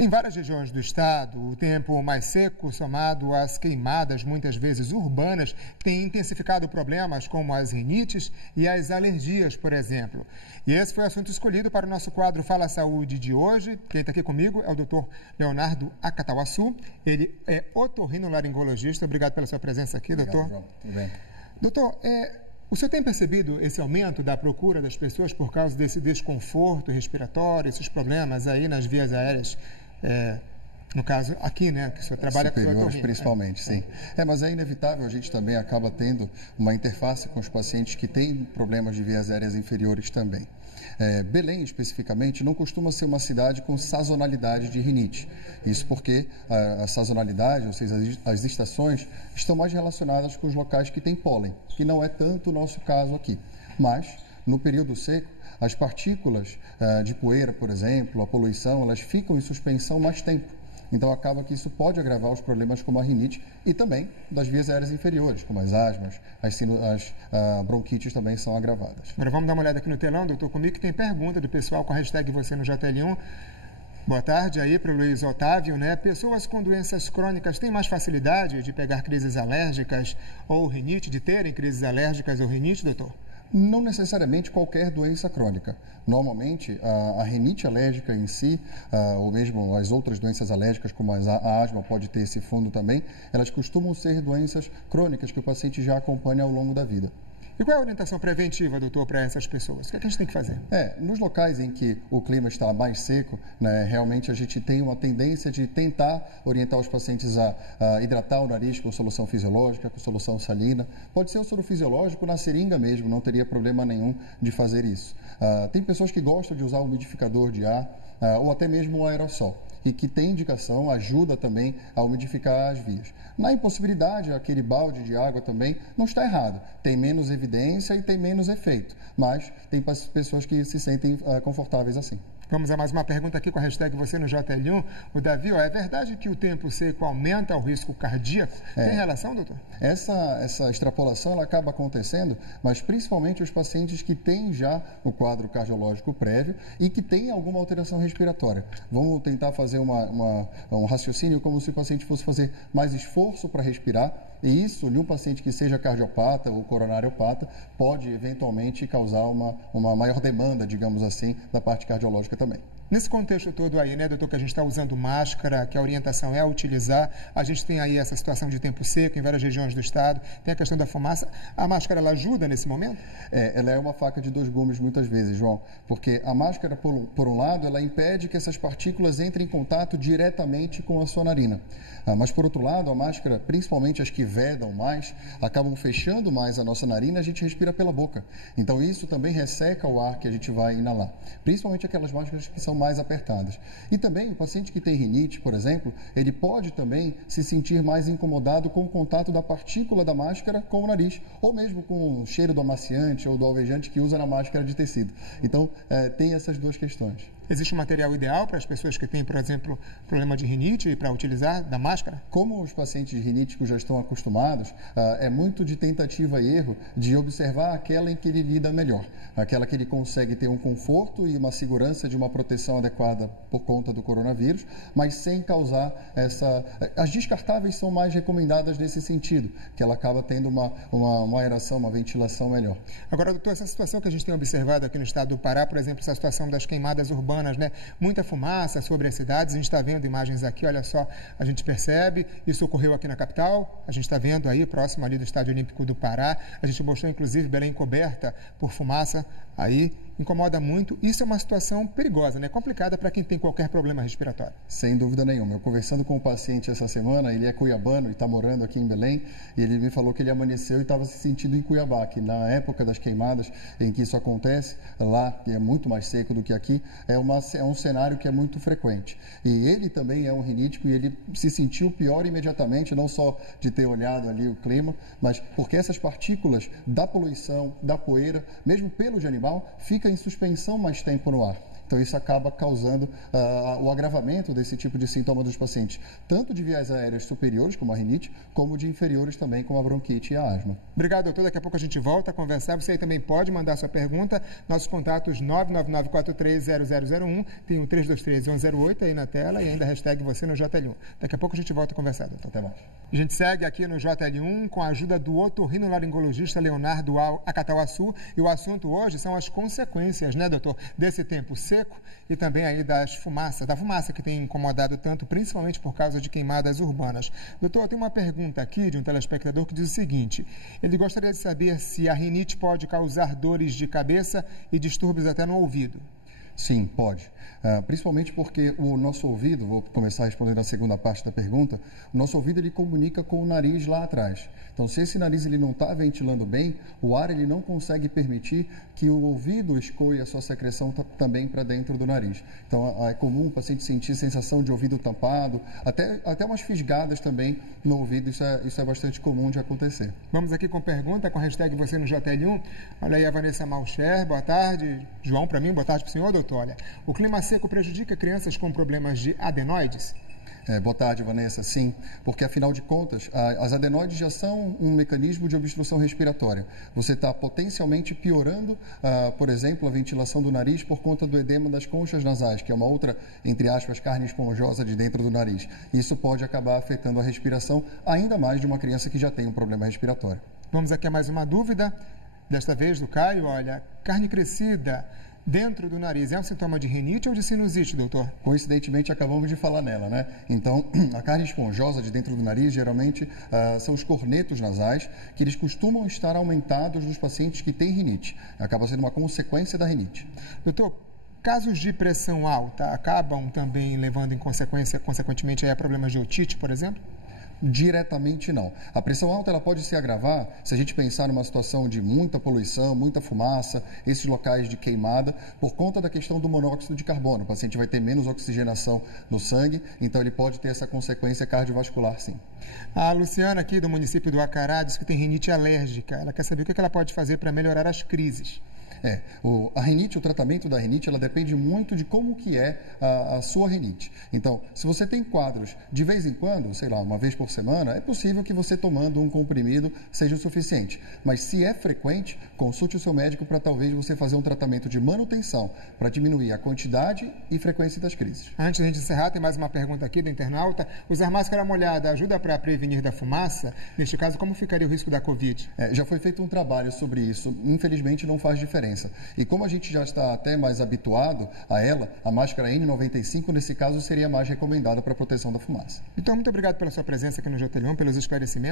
Em várias regiões do estado, o tempo mais seco, somado às queimadas, muitas vezes urbanas, tem intensificado problemas como as rinites e as alergias, por exemplo. E esse foi o assunto escolhido para o nosso quadro Fala Saúde de hoje. Quem está aqui comigo é o Dr. Leonardo Acatauaçu. Ele é otorrinolaringologista. Obrigado pela sua presença aqui, doutor. Obrigado, João. Tudo bem. Doutor, o senhor tem percebido esse aumento da procura das pessoas por causa desse desconforto respiratório, esses problemas aí nas vias aéreas? No caso aqui, né, que o senhor trabalha com superiores, principalmente, sim. Mas é inevitável, a gente também acaba tendo uma interface com os pacientes que têm problemas de vias aéreas inferiores também. Belém, especificamente, não costuma ser uma cidade com sazonalidade de rinite. Isso porque a sazonalidade, ou seja, as estações, estão mais relacionadas com os locais que têm pólen, que não é tanto o nosso caso aqui. Mas, no período seco, as partículas de poeira, por exemplo, a poluição, elas ficam em suspensão mais tempo. Então, acaba que isso pode agravar os problemas como a rinite e também das vias aéreas inferiores, como as asmas, as bronquites também são agravadas. Agora vamos dar uma olhada aqui no telão, doutor, comigo, que tem pergunta do pessoal com a hashtag você no JL1. Boa tarde aí para o Luiz Otávio, né? Pessoas com doenças crônicas têm mais facilidade de pegar crises alérgicas ou rinite, de terem crises alérgicas ou rinite, doutor? Não necessariamente qualquer doença crônica. Normalmente, a rinite alérgica em si, ou mesmo as outras doenças alérgicas, como a asma pode ter esse fundo também, elas costumam ser doenças crônicas que o paciente já acompanha ao longo da vida. E qual é a orientação preventiva, doutor, para essas pessoas? O que é que a gente tem que fazer? Nos locais em que o clima está mais seco, né, realmente a gente tem uma tendência de tentar orientar os pacientes a hidratar o nariz com solução fisiológica, com solução salina. Pode ser um soro fisiológico na seringa mesmo, não teria problema nenhum de fazer isso. Tem pessoas que gostam de usar umidificador de ar ou até mesmo um aerossol, e que tem indicação, ajuda também a umidificar as vias. Na impossibilidade, aquele balde de água também não está errado. Tem menos evidência e tem menos efeito, mas tem pessoas que se sentem confortáveis assim. Vamos a mais uma pergunta aqui com a hashtag você no JL1. O Davi, é verdade que o tempo seco aumenta o risco cardíaco? Tem relação, doutor? Essa extrapolação ela acaba acontecendo, mas principalmente os pacientes que têm já o quadro cardiológico prévio e que têm alguma alteração respiratória. Vamos tentar fazer um raciocínio como se o paciente fosse fazer mais esforço para respirar, e isso, em um paciente que seja cardiopata ou coronariopata, pode eventualmente causar uma maior demanda, digamos assim, da parte cardiológica também. Nesse contexto todo aí, né, doutor, que a gente está usando máscara, que a orientação é utilizar, a gente tem aí essa situação de tempo seco em várias regiões do estado, tem a questão da fumaça. A máscara, ela ajuda nesse momento? Ela é uma faca de dois gumes muitas vezes, João, porque a máscara, por um lado, ela impede que essas partículas entrem em contato diretamente com a sua narina. Mas, por outro lado, a máscara, principalmente as que vedam mais, acabam fechando mais a nossa narina e a gente respira pela boca. Então, isso também resseca o ar que a gente vai inalar, principalmente aquelas máscaras que são mais apertadas. E também o paciente que tem rinite, por exemplo, ele pode também se sentir mais incomodado com o contato da partícula da máscara com o nariz, ou mesmo com o cheiro do amaciante ou do alvejante que usa na máscara de tecido. Então, tem essas duas questões. Existe um material ideal para as pessoas que têm, por exemplo, problema de rinite para utilizar da máscara? Como os pacientes riníticos já estão acostumados, é muito de tentativa e erro de observar aquela em que ele lida melhor, aquela que ele consegue ter um conforto e uma segurança de uma proteção adequada por conta do coronavírus, mas sem causar As descartáveis são mais recomendadas nesse sentido, que ela acaba tendo uma aeração, uma ventilação melhor. Agora, doutor, essa situação que a gente tem observado aqui no estado do Pará, por exemplo, essa situação das queimadas urbanas, né? Muita fumaça sobre as cidades, a gente está vendo imagens aqui, olha só, a gente percebe, isso ocorreu aqui na capital, a gente está vendo aí, próximo ali do Estádio Olímpico do Pará, a gente mostrou inclusive Belém coberta por fumaça, aí incomoda muito. Isso é uma situação perigosa, né? Complicada para quem tem qualquer problema respiratório. Sem dúvida nenhuma. Eu conversando com um paciente essa semana, ele é cuiabano e está morando aqui em Belém, e ele me falou que ele amanheceu e estava se sentindo em Cuiabá, que na época das queimadas em que isso acontece, lá, que é muito mais seco do que aqui, é um cenário que é muito frequente. E ele também é um rinítico e ele se sentiu pior imediatamente, não só de ter olhado ali o clima, mas porque essas partículas da poluição, da poeira, mesmo pelo de animal, fica em suspensão mais tempo no ar. Então, isso acaba causando o agravamento desse tipo de sintoma dos pacientes, tanto de vias aéreas superiores, como a rinite, como de inferiores também, como a bronquite e a asma. Obrigado, doutor. Daqui a pouco a gente volta a conversar. Você aí também pode mandar sua pergunta. Nossos contatos 999430001, tem o 323108 aí na tela e ainda a hashtag você no JL1. Daqui a pouco a gente volta a conversar, doutor. Até mais. A gente segue aqui no JL1 com a ajuda do otorrinolaringologista Leonardo Acatauaçu, e o assunto hoje são as consequências, né, doutor, desse tempo seco e também aí da fumaça que tem incomodado tanto, principalmente por causa de queimadas urbanas. Doutor, tem uma pergunta aqui de um telespectador que diz o seguinte: ele gostaria de saber se a rinite pode causar dores de cabeça e distúrbios até no ouvido. Sim, pode. Principalmente porque o nosso ouvido, vou começar respondendo a segunda parte da pergunta, o nosso ouvido ele comunica com o nariz lá atrás. Então, se esse nariz ele não está ventilando bem, o ar ele não consegue permitir que o ouvido escoe a sua secreção também para dentro do nariz. Então, é comum o paciente sentir sensação de ouvido tampado, até umas fisgadas também no ouvido, isso é bastante comum de acontecer. Vamos aqui com pergunta, com a hashtag você no JL1. Olha aí a Vanessa Malcher, boa tarde. João, para mim, boa tarde para o senhor, doutor. Olha, o clima seco prejudica crianças com problemas de adenoides? Boa tarde, Vanessa. Sim, porque afinal de contas, as adenoides já são um mecanismo de obstrução respiratória. Você está potencialmente piorando, por exemplo, a ventilação do nariz por conta do edema das conchas nasais, que é uma outra, entre aspas, carne esponjosa de dentro do nariz. Isso pode acabar afetando a respiração, ainda mais de uma criança que já tem um problema respiratório. Vamos aqui a mais uma dúvida, desta vez do Caio. Olha, carne crescida dentro do nariz é um sintoma de rinite ou de sinusite, doutor? Coincidentemente, acabamos de falar nela, né? Então, a carne esponjosa de dentro do nariz, geralmente, são os cornetos nasais, que eles costumam estar aumentados nos pacientes que têm rinite. Acaba sendo uma consequência da rinite. Doutor, casos de pressão alta acabam também levando consequentemente, a problemas de otite, por exemplo? Diretamente não. A pressão alta ela pode se agravar se a gente pensar numa situação de muita poluição, muita fumaça, esses locais de queimada, por conta da questão do monóxido de carbono. O paciente vai ter menos oxigenação no sangue, então ele pode ter essa consequência cardiovascular, sim. A Luciana, aqui do município do Acará, diz que tem rinite alérgica. Ela quer saber o que ela pode fazer para melhorar as crises. A rinite, o tratamento da rinite, ela depende muito de como que é a sua rinite. Então, se você tem quadros de vez em quando, sei lá, uma vez por semana, é possível que você tomando um comprimido seja o suficiente. Mas se é frequente, consulte o seu médico para talvez você fazer um tratamento de manutenção para diminuir a quantidade e frequência das crises. Antes de a gente encerrar, tem mais uma pergunta aqui do internauta. Usar máscara molhada ajuda para prevenir da fumaça? Neste caso, como ficaria o risco da Covid? Já foi feito um trabalho sobre isso. Infelizmente, não faz diferença. E como a gente já está até mais habituado a ela, a máscara N95, nesse caso, seria mais recomendada para a proteção da fumaça. Então, muito obrigado pela sua presença aqui no JL1, pelos esclarecimentos.